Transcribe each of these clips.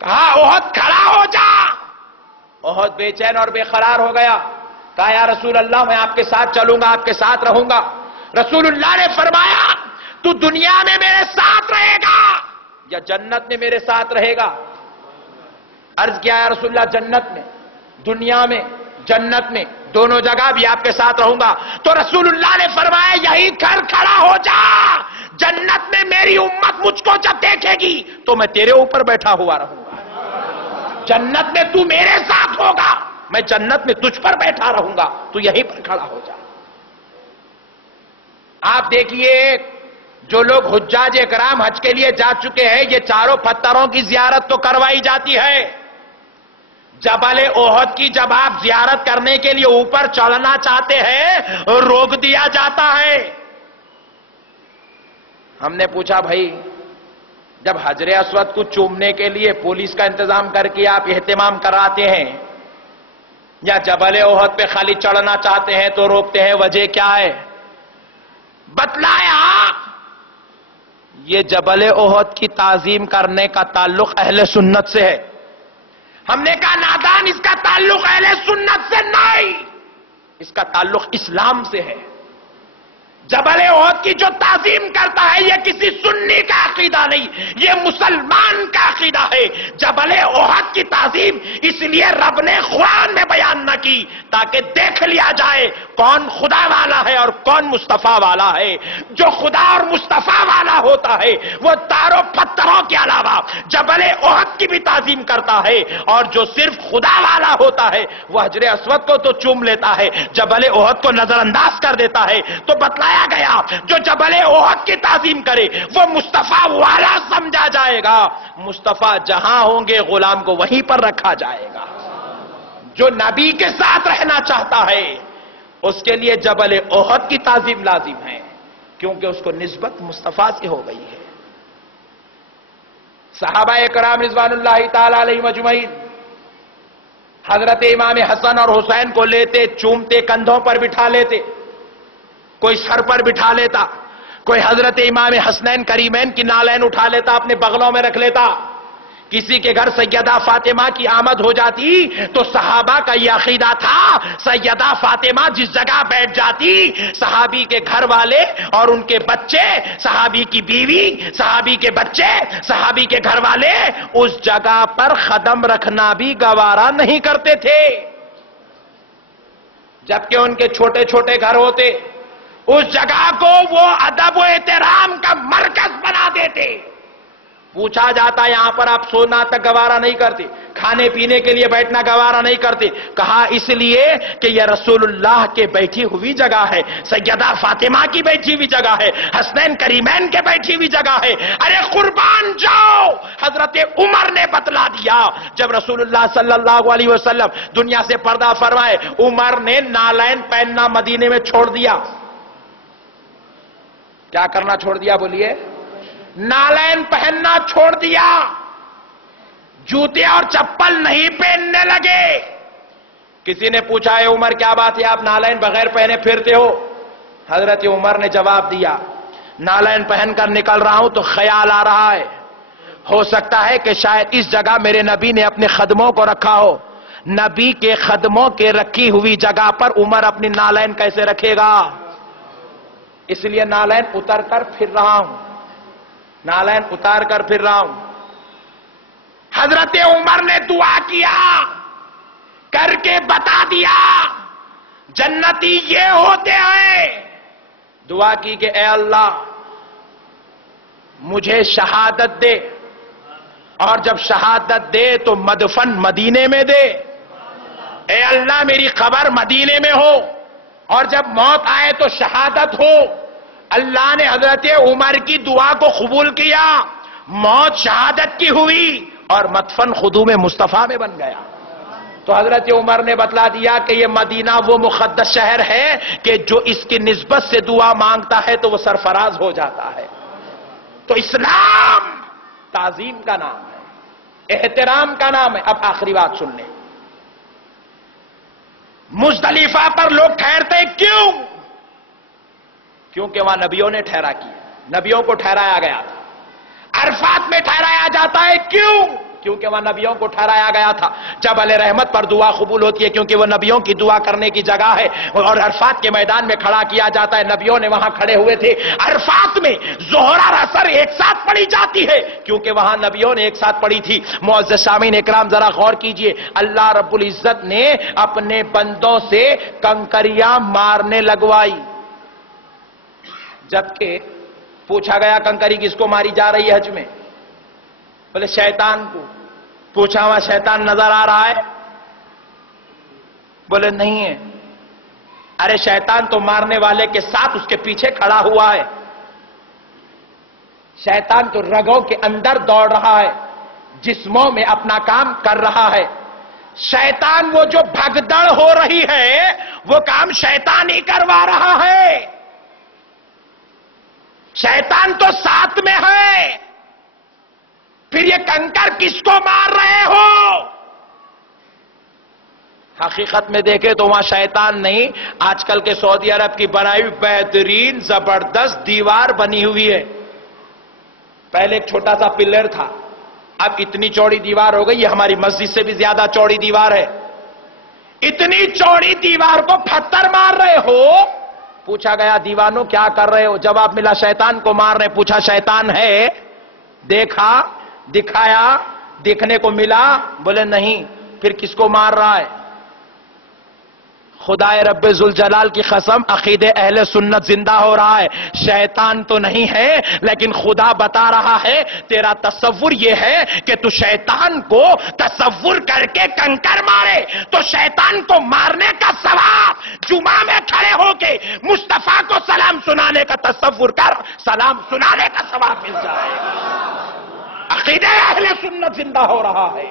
کہا احد کھڑا ہو جا. احد بے چین اور بے قرار ہو گیا. کہا یا رسول اللہ میں آپ کے ساتھ چلوں گا, آپ کے ساتھ رہوں گا. رسول اللہ نے فرمایا تو دنیا میں میرے ساتھ رہے گا یا جنت میں میرے ساتھ رہے گا؟ عرض کیا یا رسول اللہ جنت میں. دنیا میں جنت میں دونوں جگہ بھی آپ کے ساتھ رہوں گا. تو رسول اللہ نے فرمایا یہی گھر کھڑا ہو جا, جنت میں میری امت مجھ کو جب دیکھے گی تو میں تیرے اوپر بیٹھا ہوا رہوں گا, جنت میں تو میرے ساتھ ہوگا, میں جنت میں تجھ پر بیٹھا رہوں گا, تو یہیں پر کھڑا ہو جا. آپ دیکھیے جو لوگ حجاج اکرام حج کے لیے جا چکے ہیں, یہ چاروں پتھروں کی زیارت تو کروائی جاتی ہے. جبل احد کی جب آپ زیارت کرنے کے لیے اوپر چڑھنا چاہتے ہیں روک دیا جاتا ہے. ہم نے پوچھا بھائی جب حجر اسود کو چومنے کے لیے پولیس کا انتظام کر کے آپ اہتمام کراتے ہیں یا جبل احد پہ خالی چڑھنا چاہتے ہیں تو روکتے ہیں, وجہ کیا ہے؟ بتلایا. یہ جبل احد کی تعظیم کرنے کا تعلق اہل سنت سے ہے. ہم نے کہا نادان, اس کا تعلق اہل سنت سے نہیں, اس کا تعلق اسلام سے ہے. جبل احد کی جو تعظیم کرتا ہے یہ کسی سنی کا عقیدہ نہیں, یہ مسلمان کا عقیدہ ہے. جبل احد کی تعظیم اس لیے رب نے قرآن میں بیان نہ کی تاکہ دیکھ لیا جائے کون خدا والا ہے اور کون مصطفیٰ والا ہے. جو خدا اور مصطفیٰ والا ہوتا ہے وہ تاروں پتھروں کے علاوہ جبل احد کی بھی تعظیم کرتا ہے, اور جو صرف خدا والا ہوتا ہے وہ حجر اسود کو تو چوم لیتا ہے, جبل احد کو نظر انداز کر دیتا ہے. تو بتلایا گیا جو جبل احد کی تعظیم کرے وہ مصطفیٰ والا سمجھا جائے گا. مصطفیٰ جہاں ہوں گے غلام کو وہیں پر رکھا جائے گا. جو نبی کے ساتھ رہنا چاہتا ہے اس کے لیے جبل احد کی تعظیم لازم ہے, کیونکہ اس کو نسبت مصطفیٰ سے ہو گئی ہے. صحابہ کرام رضوان اللہ تعالی علیہم اجمعین حضرت امام حسن اور حسین کو لیتے, چومتے, کندھوں پر بٹھا لیتے, کوئی سر پر بٹھا لیتا, کوئی حضرت امام حسنین کریمین کی نالین اٹھا لیتا, اپنے بغلوں میں رکھ لیتا. کسی کے گھر سیدہ فاطمہ کی آمد ہو جاتی تو صحابہ کا یہ عقیدہ تھا سیدہ فاطمہ جس جگہ بیٹھ جاتی صحابی کے گھر والے اور ان کے بچے, صحابی کی بیوی, صحابی کے بچے, صحابی کے گھر والے اس جگہ پر قدم رکھنا بھی گوارا نہیں کرتے تھے. جبکہ ان کے چھوٹے چھوٹے گھر ہوتے, اس جگہ کو وہ ادب و احترام کا مرکز بنا دیتے. پوچھا جاتا یہاں پر آپ سونا تک گوارا نہیں کرتے, کھانے پینے کے لیے بیٹھنا گوارا نہیں کرتے. کہا اس لیے کہ یہ رسول اللہ کے بیٹھی ہوئی جگہ ہے, سیدہ فاطمہ کی بیٹھی ہوئی جگہ ہے, حسنین کریمین کے بیٹھی ہوئی جگہ ہے. ارے قربان جاؤ, حضرت عمر نے بتلا دیا جب رسول اللہ صلی اللہ علیہ وسلم دنیا سے پردہ فرمائے, عمر نے نالین پہننا مدینے میں چھوڑ دیا. کیا کرنا چھوڑ دیا بولیے؟ نالین پہننا چھوڑ دیا, جوتے اور چپل نہیں پہننے لگے. کسی نے پوچھا ہے عمر کیا بات ہے آپ نالین بغیر پہنے پھرتے ہو؟ حضرت عمر نے جواب دیا نالین پہن کر نکل رہا ہوں تو خیال آ رہا ہے, ہو سکتا ہے کہ شاید اس جگہ میرے نبی نے اپنے خدموں کو رکھا ہو. نبی کے خدموں کے رکھی ہوئی جگہ پر عمر اپنی نالین کیسے رکھے گا؟ اس لیے نالین اتر کر پھر رہا ہوں, نالین اتار کر پھر رہا ہوں. حضرت عمر نے دعا کیا, کر کے بتا دیا جنتی یہ ہوتے ہیں. دعا کی کہ اے اللہ مجھے شہادت دے, اور جب شہادت دے تو مدفن مدینے میں دے. اے اللہ میری قبر مدینے میں ہو, اور جب موت آئے تو شہادت ہو. اللہ نے حضرت عمر کی دعا کو قبول کیا, موت شہادت کی ہوئی اور مدفن خدوم مصطفیٰ میں بن گیا. تو حضرت عمر نے بتلا دیا کہ یہ مدینہ وہ مقدس شہر ہے کہ جو اس کی نسبت سے دعا مانگتا ہے تو وہ سرفراز ہو جاتا ہے. تو اسلام تعظیم کا نام ہے, احترام کا نام ہے. اب آخری بات سن لیں, مزدلفہ پر لوگ ٹھہرتے کیوں؟ کیونکہ وہاں نبیوں نے ٹھہرا کیا, نبیوں کو ٹھہرایا گیا تھا. عرفات میں ٹھہرایا جاتا ہے کیوں؟ کیونکہ وہاں نبیوں کو ٹھہرایا گیا تھا. جبل رحمت پر دعا قبول ہوتی ہے کیونکہ وہ نبیوں کی دعا کرنے کی جگہ ہے, اور عرفات کے میدان میں کھڑا کیا جاتا ہے. نبیوں نے وہاں کھڑے ہوئے تھے. عرفات میں ظہر اور عصر ایک ساتھ پڑھی جاتی ہے کیونکہ وہاں نبیوں نے ایک ساتھ پڑھی تھی. معزز سامعین اکرام ذرا غور کیجئے, اللہ رب العزت نے اپنے بندوں سے کنکریاں مارنے لگوائی. جبکہ پوچھا گیا کنکری کس کو ماری جا رہی ہے حج میں؟ بولے شیطان کو. پوچھا وہاں شیطان نظر آ رہا ہے؟ بولے نہیں ہے. ارے شیطان تو مارنے والے کے ساتھ اس کے پیچھے کھڑا ہوا ہے. شیطان تو رگوں کے اندر دوڑ رہا ہے, جسموں میں اپنا کام کر رہا ہے. شیطان وہ جو بھگدڑ ہو رہی ہے وہ کام شیطان ہی کروا رہا ہے. شیطان تو ساتھ میں ہے, پھر یہ کنکر کس کو مار رہے ہو؟ حقیقت میں دیکھے تو وہاں شیطان نہیں, آج کل کے سعودی عرب کی بنائی ہوئی بہترین زبردست دیوار بنی ہوئی ہے. پہلے ایک چھوٹا سا پلر تھا, اب اتنی چوڑی دیوار ہو گئی, یہ ہماری مسجد سے بھی زیادہ چوڑی دیوار ہے. اتنی چوڑی دیوار کو پتھر مار رہے ہو. پوچھا گیا دیوانوں کیا کر رہے ہو؟ جواب ملا شیطان کو مار رہے. پوچھا شیطان ہے؟ دیکھا, دکھایا, دیکھنے کو ملا؟ بولے نہیں. پھر کس کو مار رہا ہے؟ خدا رب ذوالجلال کی قسم عقیدہ اہل سنت زندہ ہو رہا ہے. شیطان تو نہیں ہے, لیکن خدا بتا رہا ہے تیرا تصور یہ ہے کہ تو شیطان کو تصور کر کے کنکر مارے تو شیطان کو مارنے کا ثواب جمعہ میں کھڑے ہو کے مصطفیٰ کو سلام سنانے کا تصور کر, سلام سنانے کا ثواب مل جائے گا. عقیدہ اہل سنت زندہ ہو رہا ہے.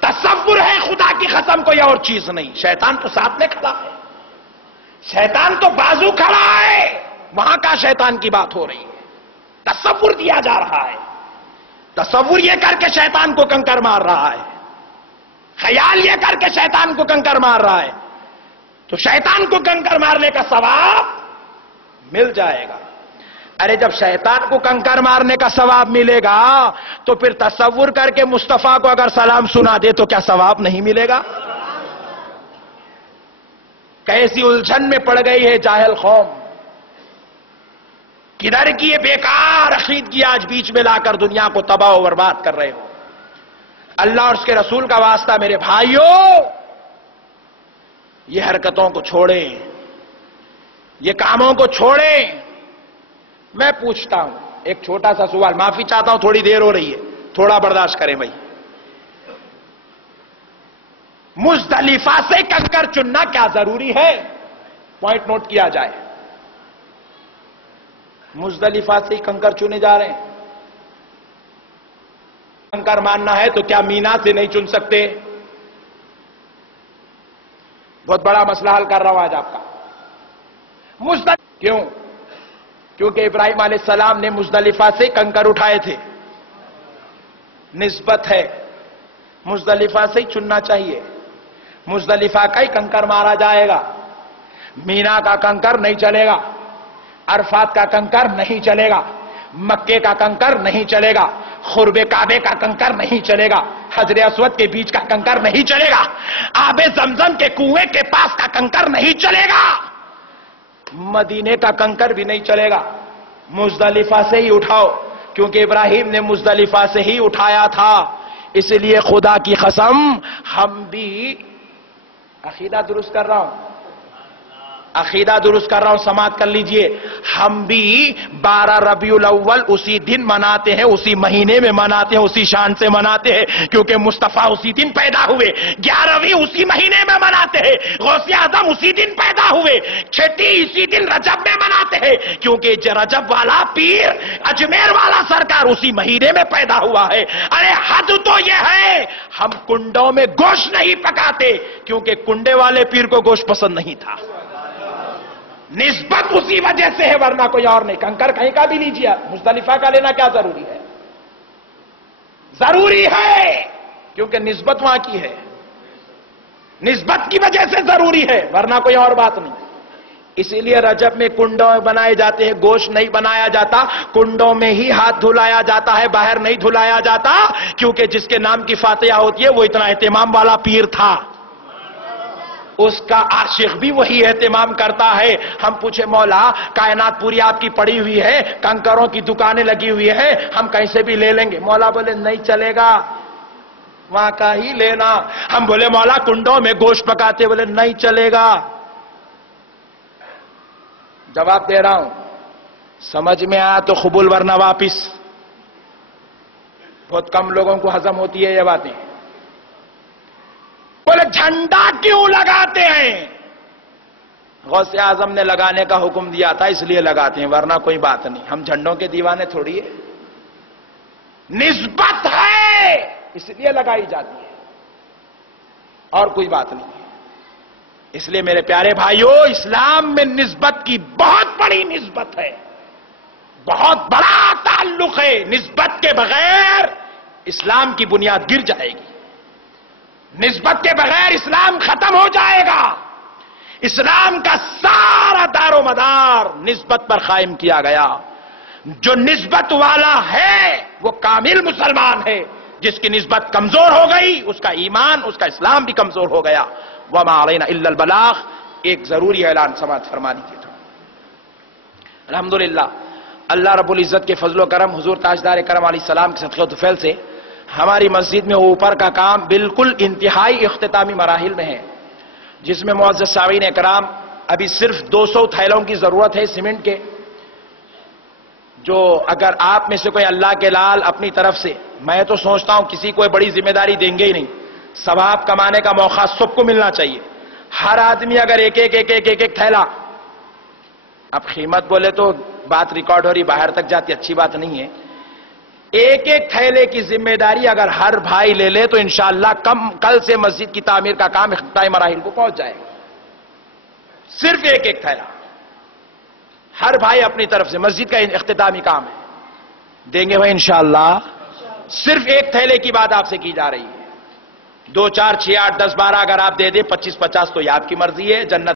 تصور ہے خدا کی قسم, کوئی اور چیز نہیں. شیطان تو ساتھ میں کھڑا ہے, شیطان تو بازو کھڑا ہے. وہاں کا شیطان کی بات ہو رہی ہے. تصور دیا جا رہا ہے, تصور یہ کر کے شیطان کو کنکر مار رہا ہے, خیال یہ کر کے شیطان کو کنکر مار رہا ہے. تو شیطان کو کنکر مارنے کا ثواب مل جائے گا. ارے جب شیطان کو کنکر مارنے کا ثواب ملے گا تو پھر تصور کر کے مصطفیٰ کو اگر سلام سنا دے تو کیا ثواب نہیں ملے گا؟ کیسی الجھن میں پڑ گئی ہے جاہل قوم. کدھر کی یہ بیکار عقیدگی آج بیچ میں لا کر دنیا کو تباہ و برباد کر رہے ہو. اللہ اور اس کے رسول کا واسطہ میرے بھائیوں, یہ حرکتوں کو چھوڑیں, یہ کاموں کو چھوڑیں. میں پوچھتا ہوں ایک چھوٹا سا سوال, معافی چاہتا ہوں تھوڑی دیر ہو رہی ہے, تھوڑا برداشت کریں بھائی. مزدلفہ سے کنکر چننا کیا ضروری ہے؟ پوائنٹ نوٹ کیا جائے. مزدلفہ سے کنکر چنے جا رہے ہیں. کنکر ماننا ہے تو کیا مینا سے نہیں چن سکتے؟ بہت بڑا مسئلہ حل کر رہا ہوں آج آپ کا. کیوں؟ کیونکہ ابراہیم علیہ السلام نے مزدلفہ سے کنکر اٹھائے تھے. نسبت ہے, مزدلفہ سے ہی چننا چاہیے. مزدلفہ کا ہی کنکر مارا جائے گا. مینا کا کنکر نہیں چلے گا, عرفات کا کنکر نہیں چلے گا, مکے کا کنکر نہیں چلے گا, قرب کعبے کا کنکر نہیں چلے گا, حجر اسود کے بیچ کا کنکر نہیں چلے گا, آب زمزم کے کنویں کے پاس کا کنکر نہیں چلے گا, مدینے کا کنکر بھی نہیں چلے گا. مزدلفہ سے ہی اٹھاؤ, کیونکہ ابراہیم نے مزدلفہ سے ہی اٹھایا تھا. اس لیے خدا کی قسم ہم بھی عقیدہ درست کر رہا ہوں, عقیدہ درست کر رہا ہوں, سماعت کر لیجئے. ہم بھی 12 ربیع الاول اسی دن مناتے ہیں, اسی مہینے میں مناتے ہیں, اسی شان سے مناتے ہیں کیونکہ مصطفیٰ اسی دن پیدا ہوئے. 11ویں اسی مہینے میں مناتے ہیں, غوث اعظم اسی دن پیدا ہوئے. چھٹی اسی دن رجب میں مناتے ہیں کیونکہ رجب والا پیر اجمیر والا سرکار اسی مہینے میں پیدا ہوا ہے. ارے حد تو یہ ہے ہم کنڈوں میں گوشت نہیں پکاتے کیونکہ کنڈے والے پیر کو گوشت پسند نہیں تھا. نسبت اسی وجہ سے ہے, ورنہ کوئی اور نہیں. کنکر کہیں کا بھی لیجیے, مزدلفہ کا لینا کیا ضروری ہے؟ ضروری ہے کیونکہ نسبت وہاں کی ہے, نسبت کی وجہ سے ضروری ہے, ورنہ کوئی اور بات نہیں. اسی لیے رجب میں کنڈوں بنائے جاتے ہیں، گوشت نہیں بنایا جاتا، کنڈوں میں ہی ہاتھ دھلایا جاتا ہے، باہر نہیں دھلایا جاتا، کیونکہ جس کے نام کی فاتحہ ہوتی ہے وہ اتنا اہتمام والا پیر تھا، اس کا عاشق بھی وہی اہتمام کرتا ہے۔ ہم پوچھے مولا کائنات پوری آپ کی پڑی ہوئی ہے، کنکروں کی دکانیں لگی ہوئی ہیں، ہم کہیں سے بھی لے لیں گے، مولا بولے نہیں چلے گا، وہاں کا ہی لینا۔ ہم بولے مولا کنڈوں میں گوشت پکاتے، بولے نہیں چلے گا۔ جواب دے رہا ہوں، سمجھ میں آیا تو قبول، ورنہ واپس۔ بہت کم لوگوں کو ہضم ہوتی ہے یہ باتیں۔ بولے جھنڈا کیوں لگاتے ہیں؟ غوث اعظم نے لگانے کا حکم دیا تھا اس لیے لگاتے ہیں، ورنہ کوئی بات نہیں، ہم جھنڈوں کے دیوانے تھوڑی ہے، نسبت ہے اس لیے لگائی جاتی ہے، اور کوئی بات نہیں ہے۔ اس لیے میرے پیارے بھائیوں، اسلام میں نسبت کی بہت بڑی نسبت ہے، بہت بڑا تعلق ہے، نسبت کے بغیر اسلام کی بنیاد گر جائے گی، نسبت کے بغیر اسلام ختم ہو جائے گا۔ اسلام کا سارا دار و مدار نسبت پر قائم کیا گیا۔ جو نسبت والا ہے وہ کامل مسلمان ہے، جس کی نسبت کمزور ہو گئی اس کا ایمان، اس کا اسلام بھی کمزور ہو گیا۔ وما علینا الا البلاغ۔ ایک ضروری اعلان سماعت فرما دیجیے تو الحمدللہ اللہ رب العزت کے فضل و کرم، حضور تاجدار کرم علیہ السلام کے صدقے و طفیل سے ہماری مسجد میں اوپر کا کام بالکل انتہائی اختتامی مراحل میں ہے، جس میں معزز سامعین اکرام ابھی صرف 200 تھیلوں کی ضرورت ہے سیمنٹ کے، جو اگر آپ میں سے کوئی اللہ کے لال اپنی طرف سے، میں تو سوچتا ہوں کسی کو بڑی ذمہ داری دیں گے ہی نہیں، ثواب کمانے کا موقع سب کو ملنا چاہیے، ہر آدمی اگر ایک ایک تھیلا، اب قیمت بولے تو بات ریکارڈ ہو رہی باہر تک جاتی، اچھی بات نہیں ہے، ایک تھیلے کی ذمہ داری اگر ہر بھائی لے لے تو انشاءاللہ کل سے مسجد کی تعمیر کا کام اختتامی مراحل کو پہنچ جائے گا۔ صرف ایک تھیلا ہر بھائی اپنی طرف سے، مسجد کا اختتامی کام ہے، دیں گے وہ انشاءاللہ۔ صرف ایک تھیلے کی بات آپ سے کی جا رہی ہے، 2 4 6 8 10 12 اگر آپ دے دیں 25 50 تو یہ آپ کی مرضی ہے، جنت